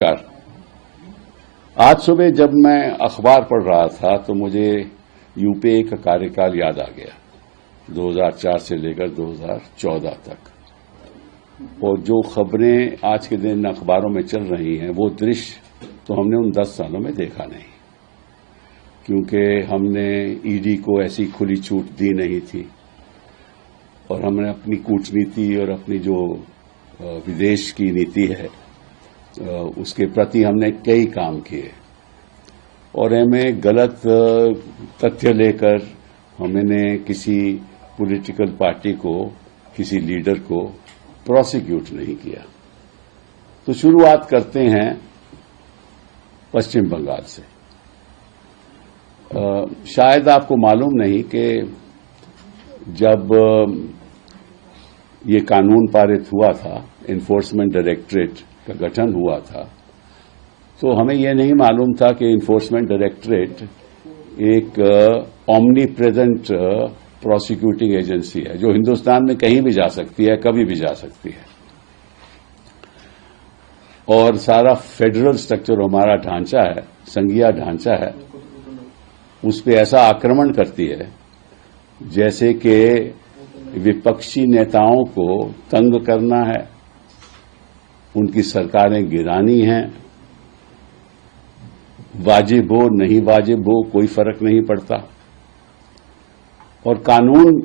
नमस्कार। आज सुबह जब मैं अखबार पढ़ रहा था तो मुझे यूपीए का कार्यकाल याद आ गया, 2004 से लेकर 2014 तक। और जो खबरें आज के दिन अखबारों में चल रही हैं वो दृश्य तो हमने उन 10 सालों में देखा नहीं, क्योंकि हमने ईडी को ऐसी खुली छूट दी नहीं थी और हमने अपनी कूटनीति और अपनी जो विदेश की नीति है उसके प्रति हमने कई काम किए और हमें गलत तथ्य लेकर हमने किसी पॉलिटिकल पार्टी को, किसी लीडर को प्रोसिक्यूट नहीं किया। तो शुरुआत करते हैं पश्चिम बंगाल से। शायद आपको मालूम नहीं कि जब ये कानून पारित हुआ था, एनफोर्समेंट डायरेक्टरेट का गठन हुआ था, तो हमें यह नहीं मालूम था कि एनफोर्समेंट डायरेक्टरेट एक ओमनी प्रेजेंट प्रोसिक्यूटिंग एजेंसी है जो हिंदुस्तान में कहीं भी जा सकती है, कभी भी जा सकती है। और सारा फेडरल स्ट्रक्चर हमारा ढांचा है, संघीय ढांचा है, उस पर ऐसा आक्रमण करती है जैसे कि विपक्षी नेताओं को तंग करना है, उनकी सरकारें गिरानी हैं, वाजिब हो नहीं वाजिब हो कोई फर्क नहीं पड़ता। और कानून,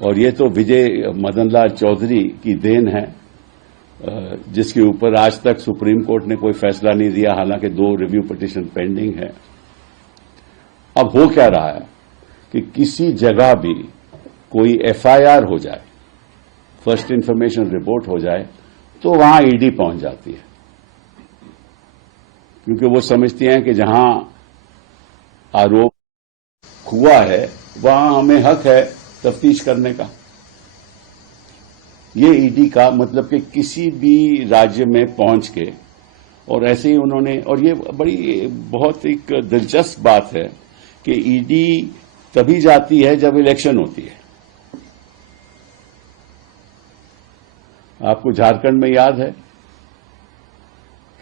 और ये तो विजय मदन लाल चौधरी की देन है, जिसके ऊपर आज तक सुप्रीम कोर्ट ने कोई फैसला नहीं दिया, हालांकि 2 रिव्यू पिटीशन पेंडिंग है। अब हो क्या रहा है कि किसी जगह भी कोई एफआईआर हो जाए, फर्स्ट इंफॉर्मेशन रिपोर्ट हो जाए, तो वहां ईडी पहुंच जाती है, क्योंकि वो समझती हैं कि जहां आरोप हुआ है वहां हमें हक है तफ्तीश करने का। ये ईडी का मतलब कि किसी भी राज्य में पहुंच के, और ऐसे ही उन्होंने, और ये बहुत एक दिलचस्प बात है कि ईडी तभी जाती है जब इलेक्शन होती है। आपको झारखंड में याद है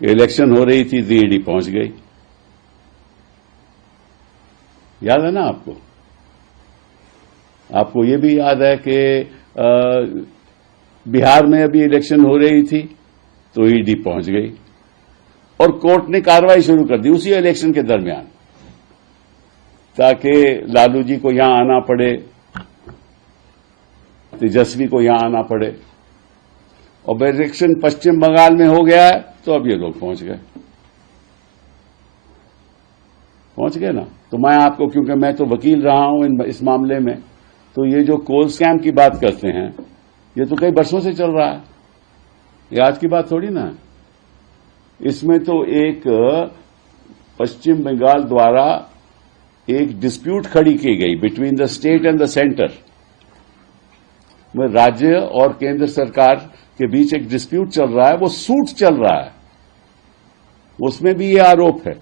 कि इलेक्शन हो रही थी तो ईडी पहुंच गई, याद है ना आपको? आपको ये भी याद है कि बिहार में अभी इलेक्शन हो रही थी तो ईडी पहुंच गई और कोर्ट ने कार्रवाई शुरू कर दी उसी इलेक्शन के दरमियान, ताकि लालू जी को यहां आना पड़े, तेजस्वी को यहां आना पड़े। और इलेक्शन पश्चिम बंगाल में हो गया है तो अब ये लोग पहुंच गए ना। तो मैं आपको, क्योंकि मैं तो वकील रहा हूं इस मामले में, तो ये जो कोल स्कैम की बात करते हैं ये तो कई वर्षों से चल रहा है, ये आज की बात थोड़ी ना है। इसमें तो एक पश्चिम बंगाल द्वारा एक डिस्प्यूट खड़ी की गई between the state and the centre, में राज्य और केंद्र सरकार के बीच एक डिस्प्यूट चल रहा है, वो सूट चल रहा है, उसमें भी ये आरोप है।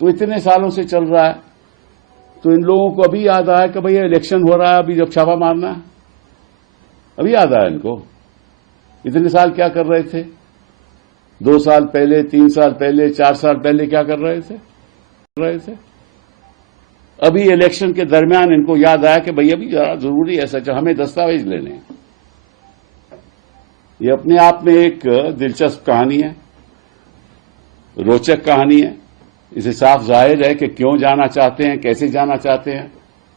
तो इतने सालों से चल रहा है, तो इन लोगों को अभी याद आया कि भैया इलेक्शन हो रहा है, अभी जब छापा मारना है, अभी याद आया इनको। इतने साल क्या कर रहे थे? 2 साल पहले, 3 साल पहले, 4 साल पहले क्या कर रहे थे? अभी इलेक्शन के दरमियान इनको याद आया कि भैया अभी जरूरी है, सच हमें दस्तावेज लेने हैं। ये अपने आप में एक दिलचस्प कहानी है, रोचक कहानी है। इसे साफ जाहिर है कि क्यों जाना चाहते हैं, कैसे जाना चाहते हैं,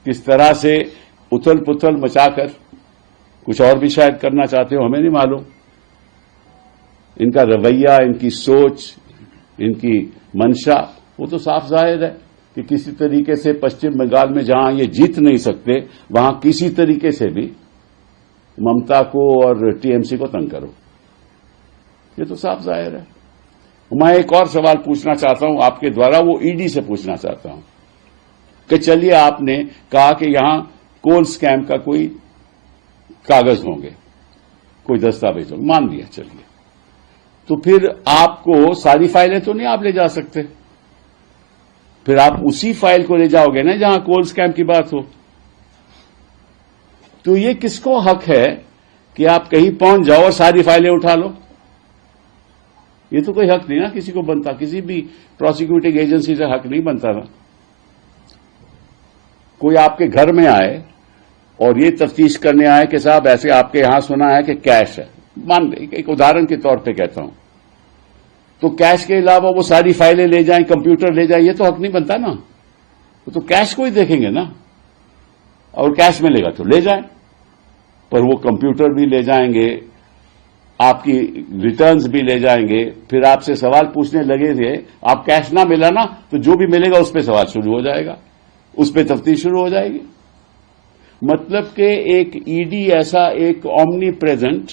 किस तरह से उथल पुथल मचाकर कुछ और भी शायद करना चाहते हो, हमें नहीं मालूम। इनका रवैया, इनकी सोच, इनकी मंशा, वो तो साफ जाहिर है कि किसी तरीके से पश्चिम बंगाल में जहां ये जीत नहीं सकते वहां किसी तरीके से भी ममता को और टीएमसी को तंग करो, ये तो साफ जाहिर है। मैं एक और सवाल पूछना चाहता हूं आपके द्वारा, वो ईडी से पूछना चाहता हूं कि चलिए आपने कहा कि यहां कोल स्कैम का कोई कागज होंगे, कोई दस्तावेज होंगे, मान लिया, चलिए, तो फिर आपको सारी फाइलें तो नहीं आप ले जा सकते, फिर आप उसी फाइल को ले जाओगे ना जहां कोल स्कैम की बात हो। तो ये किसको हक है कि आप कहीं पहुंच जाओ और सारी फाइलें उठा लो? ये तो कोई हक नहीं ना किसी को बनता, किसी भी प्रोसिक्यूटिंग एजेंसी से हक नहीं बनता ना। कोई आपके घर में आए और ये तफ्तीश करने आए कि साहब ऐसे आपके यहां सुना है कि कैश है, मान एक उदाहरण के तौर पे कहता हूं, तो कैश के अलावा वो सारी फाइलें ले जाएं, कंप्यूटर ले जाएं, ये तो हक नहीं बनता ना। तो कैश को ही देखेंगे ना, और कैश मिलेगा तो ले जाएं, पर वो कंप्यूटर भी ले जाएंगे, आपकी रिटर्न्स भी ले जाएंगे, फिर आपसे सवाल पूछने लगेंगे। आप कैश ना मिला ना तो जो भी मिलेगा उस पर सवाल शुरू हो जाएगा, उस पर तफ्तीश शुरू हो जाएगी। मतलब कि एक ईडी ऐसा एक ऑमनी प्रेजेंट,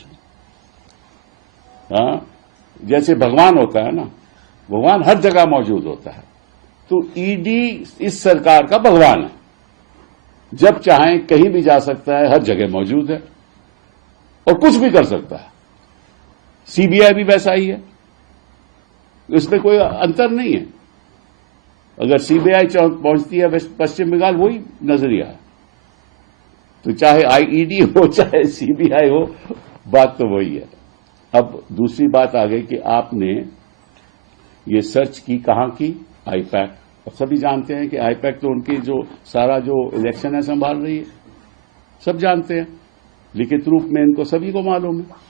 जैसे भगवान होता है ना, भगवान हर जगह मौजूद होता है, तो ईडी इस सरकार का भगवान है, जब चाहें कहीं भी जा सकता है, हर जगह मौजूद है और कुछ भी कर सकता है। सीबीआई भी वैसा ही है, इसमें कोई अंतर नहीं है। अगर सीबीआई पहुंचती है पश्चिम बंगाल, वही नजरिया है, तो चाहे ईडी हो चाहे सीबीआई हो, बात तो वही है। अब दूसरी बात आ गई कि आपने ये सर्च की, कहां की? आईपैक। अब सभी जानते हैं कि आईपैक तो उनकी जो सारा जो इलेक्शन है संभाल रही है, सब जानते हैं, लिखित रूप में इनको सभी को मालूम है।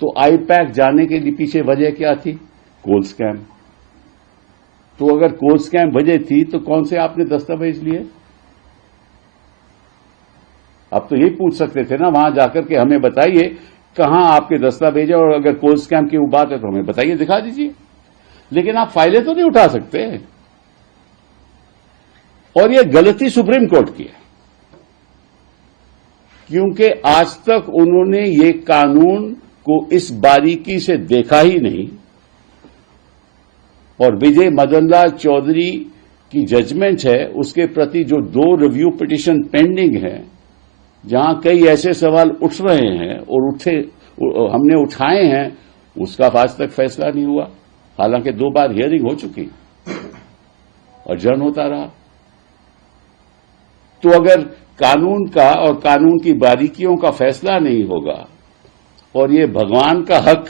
तो आईपैक जाने के लिए पीछे वजह क्या थी? कोल स्कैम। तो अगर कोल स्कैम वजह थी तो कौन से आपने दस्तावेज लिए? आप तो यही पूछ सकते थे ना वहां जाकर के, हमें बताइए कहां आपके दस्तावेज है, और अगर कोल स्कैम की वो बात है तो हमें बताइए, दिखा दीजिए। लेकिन आप फाइलें तो नहीं उठा सकते। और ये गलती सुप्रीम कोर्ट की है, क्योंकि आज तक उन्होंने ये कानून को इस बारीकी से देखा ही नहीं, और विजय मदन लाल चौधरी की जजमेंट है उसके प्रति जो 2 रिव्यू पिटीशन पेंडिंग है, जहां कई ऐसे सवाल उठ रहे हैं और हमने उठाए हैं, उसका आज तक फैसला नहीं हुआ। हालांकि 2 बार हियरिंग हो चुकी और जन होता रहा। तो अगर कानून का और कानून की बारीकियों का फैसला नहीं होगा और ये भगवान का हक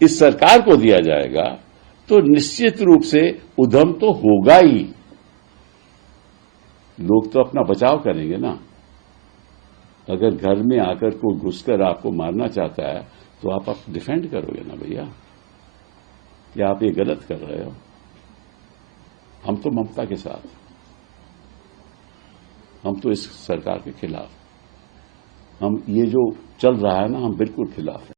इस सरकार को दिया जाएगा, तो निश्चित रूप से उधम तो होगा ही। लोग तो अपना बचाव करेंगे ना। अगर घर में आकर को घुसकर आपको मारना चाहता है तो आप डिफेंड करोगे ना भैया, या आप ये गलत कर रहे हो। हम तो ममता के साथ, हम तो इस सरकार के खिलाफ, हम ये जो चल रहा है ना, हम बिल्कुल खिलाफ हैं।